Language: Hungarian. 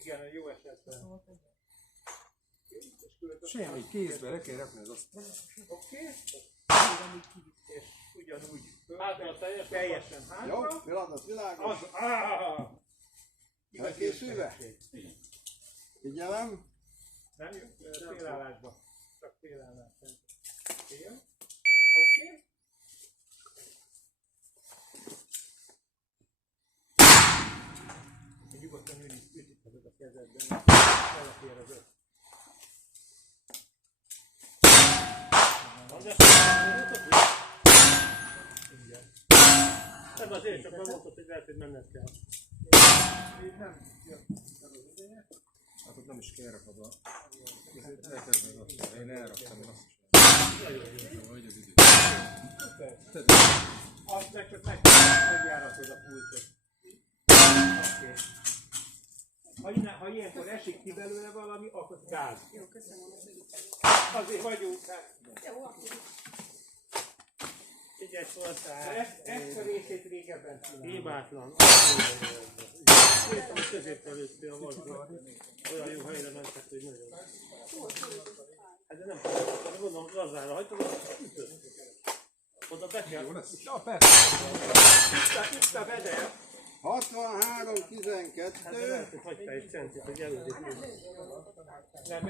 Igen, jó esetben. Semmi, kézbe le kell rakni az asztalra. Oké. És ugyanúgy teljesen hátra. Jó, pillanat, világos. Elkészülve? Figyelem. Nem jó? Félállásba. Csak félállásban. Fél. Oké. Nyugodtan ütítheted a kezedben. Elapér az öt. Ez azért csak megmondtad, hogy lehet, hogy menned kell. Még nem jött az ideje. Hát ott nem is kell rakadva. Ezért elkezded az asztalra. Én elraktam, én azt is. Hogy az idő. Azt meg csak megjáratod a pultot. Oké. Ha ilyenkor esik ki belőle valami, akkor gáz. Jó, köszönöm a segítséget. Azért vagyunk, hát. Jó, akkor. Figyelj, szóltál. Ezt a részét régebben csinálom. Hibátlan. Értem, hogy középre lőttél a vasba. Olyan jó helyre mentek, hogy nagyon. Hát de nem tudom, gondolom, lazára hagytad, azt ütött. Oda be kell. Jó lesz? Ja, persze. Itt a veder. 63-12. Hát de lehet, hogy hagytál egy centit, hogy előtt. Nem,